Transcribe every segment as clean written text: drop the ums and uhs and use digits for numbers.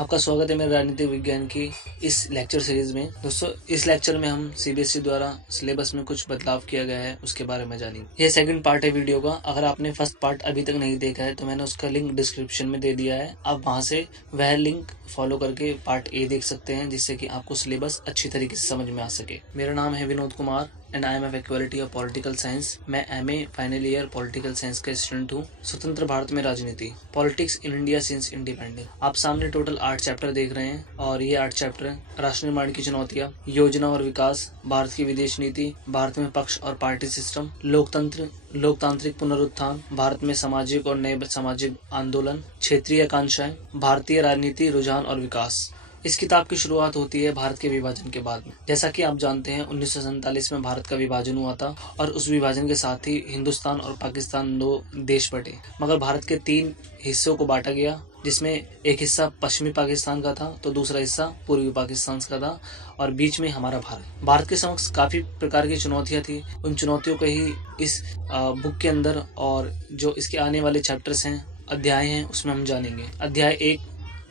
आपका स्वागत है मेरे राजनीतिक विज्ञान की इस लेक्चर सीरीज में। दोस्तों, इस लेक्चर में हम सीबीएसई द्वारा सिलेबस में कुछ बदलाव किया गया है उसके बारे में जानेंगे। यह सेकंड पार्ट है वीडियो का। अगर आपने फर्स्ट पार्ट अभी तक नहीं देखा है तो मैंने उसका लिंक डिस्क्रिप्शन में दे दिया है। आप वहां से वह लिंक फॉलो करके पार्ट ए देख सकते हैं, जिससे कि आपको सिलेबस अच्छी तरीके से समझ में आ सके। मेरा नाम है Vinod Kumar and I am a faculty of political science. मैं MA final year political science का स्टूडेंट हूँ। स्वतंत्र भारत में राजनीति, politics in India since independence. आप सामने टोटल 8 चैप्टर देख रहे हैं और ये 8 चैप्टर हैं। राष्ट्र निर्माण की चुनौतियां, योजना और विकास, भारत की विदेश नीति, भारत में पक्ष और पार्टी सिस्टम, लोकतंत्र, लोकतांत्रिक पुनरुत्थान, भारत में सामाजिक और नए सामाजिक आंदोलन, क्षेत्रीय आकांक्षाएं, भारतीय राजनीति, रुझान और विकास। इस किताब की शुरुआत होती है भारत के विभाजन के बाद में। जैसा कि आप जानते हैं 1947 में भारत का विभाजन हुआ था और उस विभाजन के साथ ही हिंदुस्तान और पाकिस्तान 2 देश बटे। मगर भारत के 3 हिस्सों को बांटा गया, जिसमें एक हिस्सा पश्चिमी पाकिस्तान का था तो दूसरा हिस्सा पूर्वी पाकिस्तान का था और बीच में हमारा भारत के समक्ष काफी प्रकार की चुनौतियां थी। उन चुनौतियों को ही इस बुक के अंदर और जो इसके आने वाले चैप्टर्स हैं, अध्याय हैं, उसमें हम जानेंगे। अध्याय 1,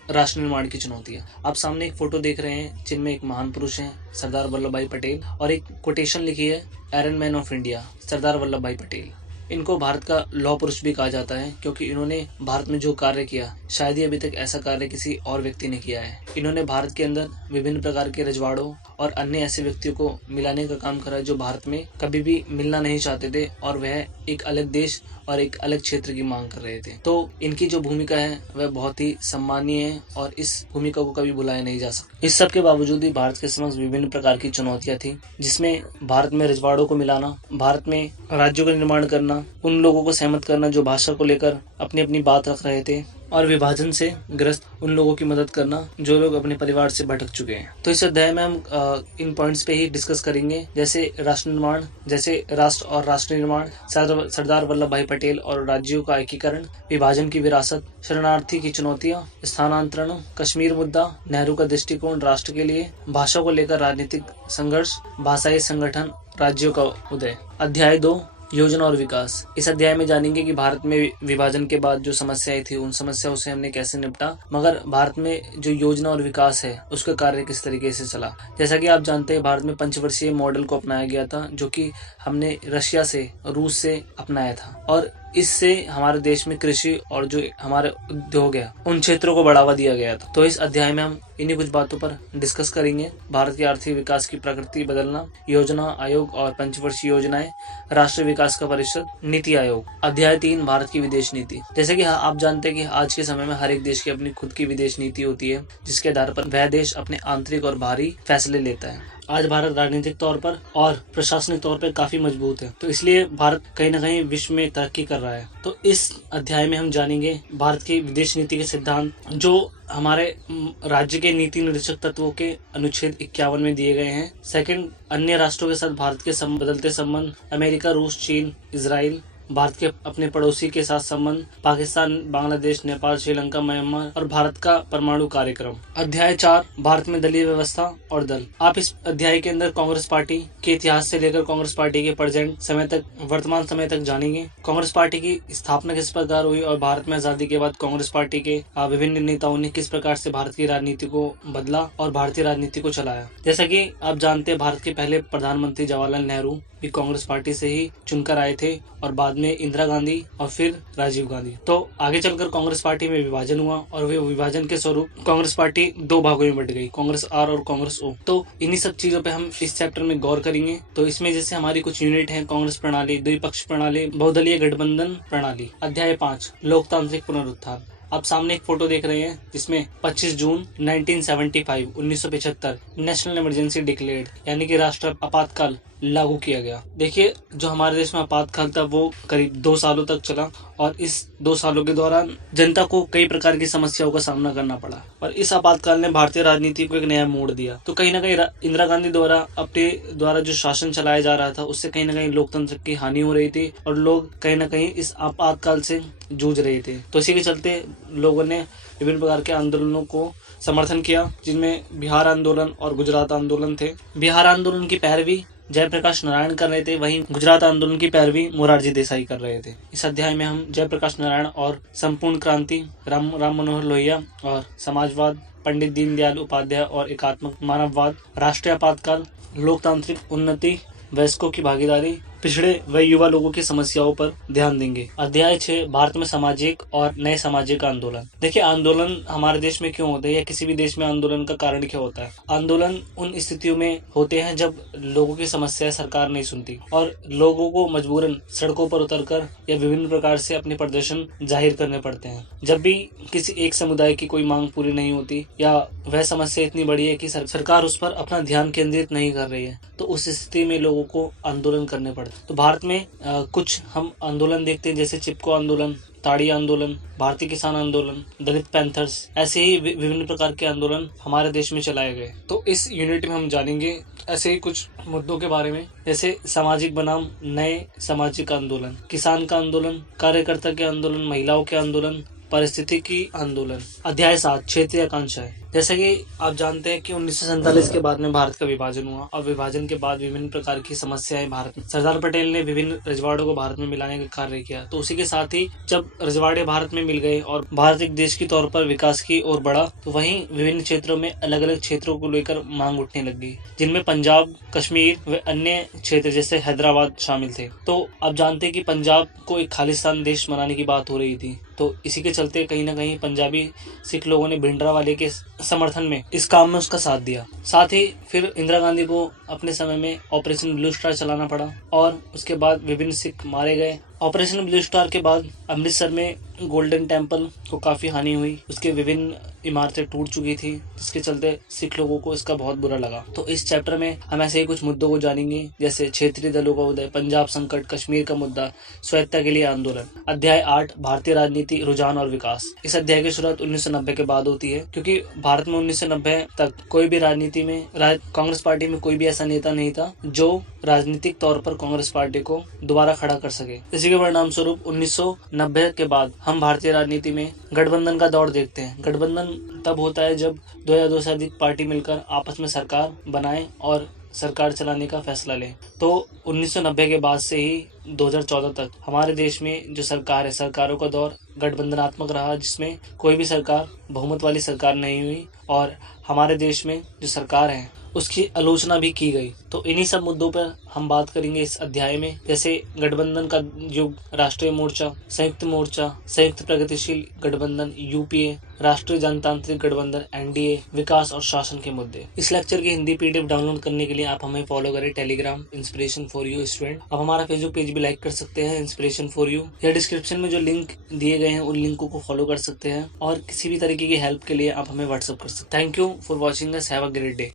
राष्ट्र निर्माण की चुनौतियां। आप सामने एक फोटो देख रहे हैं जिनमें एक महान पुरुष हैं, सरदार वल्लभ भाई पटेल, और एक कोटेशन लिखी है, iron man of India, Sardar Vallabh भाई पटेल। इनको भारत का लौह पुरुष भी कहा जाता है क्योंकि इन्होंने भारत में जो कार्य किया, शायद ही अभी तक ऐसा कार्य किसी और व्यक्ति ने किया है। इन्होंने भारत के अंदर विभिन्न प्रकार के रजवाड़ों और अन्य ऐसे व्यक्तियों को मिलाने का काम करा जो भारत में कभी भी मिलना नहीं चाहते थे और वह एक अलग देश और एक अलग क्षेत्र की मांग कर रहे थे। तो इनकी जो भूमिका है वह बहुत ही सम्मानीय है और इस भूमिका को कभी भुलाया नहीं जा सकता। इस सब के बावजूद भी भारत के समक्ष विभिन्न प्रकार की चुनौतियां थी, जिसमें भारत में रजवाड़ों को मिलाना, भारत में राज्यों का निर्माण करना, उन लोगों को सहमत करना जो भाषा को लेकर अपनी अपनी बात रख रहे थे, और विभाजन से ग्रस्त उन लोगों की मदद करना जो लोग अपने परिवार से भटक चुके हैं। तो इस अध्याय में हम इन पॉइंट्स पे ही डिस्कस करेंगे, जैसे राष्ट्र निर्माण, जैसे राष्ट्र और राष्ट्र निर्माण, सरदार वल्लभ भाई पटेल और राज्यों का एकीकरण, विभाजन की विरासत, शरणार्थी की चुनौतियां, स्थानांतरण, कश्मीर मुद्दा, नेहरू का दृष्टिकोण राष्ट्र के लिए, भाषा को लेकर राजनीतिक संघर्ष, भाषाई संगठन, राज्यों का उदय। अध्याय 2, योजना और विकास। इस अध्याय में जानेंगे कि भारत में विभाजन के बाद जो समस्याएं थी उन समस्याओं से हमने कैसे निपटा, मगर भारत में जो योजना और विकास है उसका कार्य किस तरीके से चला। जैसा कि आप जानते हैं भारत में पंचवर्षीय मॉडल को अपनाया गया था, जो कि हमने रशिया से, रूस से अपनाया था, और इससे हमारे देश में कृषि और जो हमारे उद्योग है उन क्षेत्रों को बढ़ावा दिया गया था। तो इस अध्याय में हम इन्हीं कुछ बातों पर डिस्कस करेंगे। भारत के आर्थिक विकास की प्रकृति बदलना, योजना आयोग और पंचवर्षीय योजनाएं, राष्ट्रीय विकास का परिषद, नीति आयोग। अध्याय 3, भारत की विदेश नीति। जैसे कि आप जानते हैं कि आज के समय में हर एक देश की अपनी खुद की विदेश नीति होती है, जिसके आधार पर वह देश अपने आंतरिक और बाहरी फैसले लेता है। आज भारत राजनीतिक तौर पर और प्रशासनिक तौर पर काफी मजबूत है, तो इसलिए भारत कहीं न कहीं विश्व में तरक्की कर रहा है। तो इस अध्याय में हम जानेंगे भारत की विदेश नीति के सिद्धांत, जो हमारे राज्य के नीति निर्देशक तत्वों के अनुच्छेद 51 में दिए गए हैं। सेकंड, अन्य राष्ट्रों के साथ भारत के बदलते संबंध, अमेरिका, रूस, चीन, इजराइल, भारत के अपने पड़ोसी के साथ संबंध, पाकिस्तान, बांग्लादेश, नेपाल, श्रीलंका, म्यांमार और भारत का परमाणु कार्यक्रम। अध्याय 4, भारत में दलीय व्यवस्था और दल। आप इस अध्याय के अंदर कांग्रेस पार्टी के इतिहास से लेकर कांग्रेस पार्टी के प्रेजेंट समय तक, वर्तमान समय तक जानेंगे। कांग्रेस पार्टी की स्थापना किस प्रकार हुई और भारत में आजादी के बाद कांग्रेस पार्टी के विभिन्न नेताओं ने किस प्रकार से भारत की राजनीति को बदला और भारतीय राजनीति को चलाया। जैसा कि आप जानते हैं भारत के पहले प्रधानमंत्री जवाहरलाल नेहरू भी कांग्रेस पार्टी से ही चुनकर आए थे और बाद में इंदिरा गांधी और फिर राजीव गांधी। तो आगे चलकर कांग्रेस पार्टी में विभाजन हुआ और वे विभाजन के स्वरूप कांग्रेस पार्टी 2 भागों में बट गई, कांग्रेस आर और कांग्रेस ओ। तो इन्हीं सब चीजों पे हम इस चैप्टर में गौर करेंगे। तो इसमें जैसे हमारी कुछ यूनिट है, कांग्रेस प्रणाली, द्विपक्ष प्रणाली, बहुदलीय गठबंधन प्रणाली। अध्याय 5, लोकतांत्रिक पुनरुत्थान। आप सामने एक फोटो देख रहे हैं जिसमें 25 जून 1975 नेशनल इमरजेंसी डिक्लेयर्ड, यानी कि राष्ट्र आपातकाल लागू किया गया। देखिए, जो हमारे देश में आपातकाल था वो करीब 2 सालों तक चला और इस 2 सालों के दौरान जनता को कई प्रकार की समस्याओं का सामना करना पड़ा और इस आपातकाल ने भारतीय राजनीति को एक नया मोड़ दिया। तो कहीं ना कहीं इंदिरा गांधी द्वारा अपने द्वारा जो शासन चलाया जा रहा था उससे कहीं ना कहीं लोकतंत्र की हानि हो रही थी और लोग कहीं ना कहीं इस आपातकाल से जूझ रहे थे। तो इसी के चलते लोगों ने विभिन्न प्रकार के आंदोलनों को समर्थन किया, जिनमें बिहार आंदोलन और गुजरात आंदोलन थे। बिहार आंदोलन की पैरवी जयप्रकाश नारायण कर रहे थे, वहीं गुजरात आंदोलन की पैरवी मोरारजी देसाई कर रहे थे। इस अध्याय में हम जयप्रकाश नारायण और संपूर्ण क्रांति, राम मनोहर लोहिया और समाजवाद, पंडित दीनदयाल उपाध्याय और एकात्मक मानववाद, राष्ट्रीय आपातकाल, लोकतांत्रिक उन्नति, वयस्कों की भागीदारी, पिछड़े व युवा लोगों की समस्याओं पर ध्यान देंगे। अध्याय 6, भारत में सामाजिक और नए सामाजिक आंदोलन। देखिए, आंदोलन हमारे देश में क्यों होते हैं या किसी भी देश में आंदोलन का कारण क्या होता है। आंदोलन उन स्थितियों में होते हैं जब लोगों की समस्या सरकार नहीं सुनती और लोगों को मजबूरन सड़कों पर उतरकर या विभिन्न प्रकार से अपने प्रदर्शन जाहिर करने पड़ते हैं। जब भी किसी एक समुदाय की कोई मांग पूरी नहीं होती या वह समस्या इतनी बड़ी है कि सरकार उस पर अपना ध्यान केंद्रित नहीं कर रही है, तो उस स्थिति में लोगों को आंदोलन करने पड़ते। तो भारत में कुछ हम आंदोलन देखते हैं, जैसे चिपको आंदोलन, ताड़ी आंदोलन, भारतीय किसान आंदोलन, दलित पैंथर्स, ऐसे ही विभिन्न प्रकार के आंदोलन हमारे देश में चलाए गए। तो इस यूनिट में हम जानेंगे ऐसे ही कुछ मुद्दों के बारे में, जैसे सामाजिक बनाम नए सामाजिक आंदोलन, किसान का आंदोलन, कार्यकर्ता के आंदोलन, महिलाओं के आंदोलन, पारिस्थितिकी आंदोलन। अध्याय 7, क्षेत्रीय आकांक्षाएं। जैसा कि आप जानते हैं कि 1947 के बाद में भारत का विभाजन हुआ और विभाजन के बाद विभिन्न प्रकार की समस्याएं भारत में, सरदार पटेल ने विभिन्न रजवाड़ों को भारत में मिलाने का कार्य किया। तो उसी के साथ ही जब रजवाड़े भारत में मिल गए और भारत एक देश के तौर पर विकास की ओर बढ़ा, तो वहीं विभिन्न क्षेत्रों में अलग अलग क्षेत्रों को लेकर मांग उठने लगी, जिनमें पंजाब, कश्मीर व अन्य क्षेत्र जैसे हैदराबाद शामिल थे। तो आप जानते हैं कि पंजाब को एक खालिस्तान देश बनाने की बात हो रही थी। तो इसी के चलते कहीं ना कहीं पंजाबी सिख लोगों ने भिंडरावाले के समर्थन में इस काम में उसका साथ दिया। साथ ही फिर इंदिरा गांधी को अपने समय में ऑपरेशन ब्लू स्टार चलाना पड़ा और उसके बाद विभिन्न सिख मारे गए। ऑपरेशन ब्लू स्टार के बाद अमृतसर में गोल्डन टेम्पल को काफ़ी हानि हुई, उसके विभिन्न इमारतें टूट चुकी थी, जिसके चलते सिख लोगों को इसका बहुत बुरा लगा। तो इस चैप्टर में हम ऐसे ही कुछ मुद्दों को जानेंगे, जैसे क्षेत्रीय दलों का उदय, पंजाब संकट, कश्मीर का मुद्दा, स्वायत्तता के लिए आंदोलन। अध्याय 8, भारतीय राजनीति, रुझान और विकास। इस अध्याय की शुरुआत 1990 के बाद होती है, क्योंकि भारत में 1990 तक कोई भी राजनीति में कांग्रेस पार्टी में कोई भी ऐसा नेता नहीं था जो राजनीतिक तौर पर कांग्रेस पार्टी को दोबारा खड़ा कर सके। इसी के परिणाम स्वरूप 1990 के बाद हम भारतीय राजनीति में गठबंधन का दौर देखते हैं। गठबंधन तब होता है जब 2 या 2 से अधिक पार्टी मिलकर आपस में सरकार बनाए और सरकार चलाने का फैसला लें। तो 1990 के बाद से ही 2014 तक हमारे देश में जो सरकार है, सरकारों का दौर गठबंधनात्मक रहा, जिसमें कोई भी सरकार बहुमत वाली सरकार नहीं हुई और हमारे देश में जो सरकार है उसकी आलोचना भी की गई। तो इन्हीं सब मुद्दों पर हम बात करेंगे इस अध्याय में, जैसे गठबंधन का युग, राष्ट्रीय मोर्चा, संयुक्त प्रगतिशील गठबंधन यूपीए, राष्ट्रीय जनतांत्रिक गठबंधन एनडीए, विकास और शासन के मुद्दे। इस लेक्चर की हिंदी पीडीएफ डाउनलोड करने के लिए आप हमें फॉलो करें Telegram inspiration for you student. आप हमारा फेसबुक पेज भी लाइक कर सकते हैं इंस्पिरेशन फॉर यू, या डिस्क्रिप्शन में जो लिंक दिए गए हैं उन लिंकों को फॉलो कर सकते हैं, और किसी भी तरीके की हेल्प के लिए आप हमें व्हाट्सअप कर सकते हैं। Thank you for watching us, have a great day.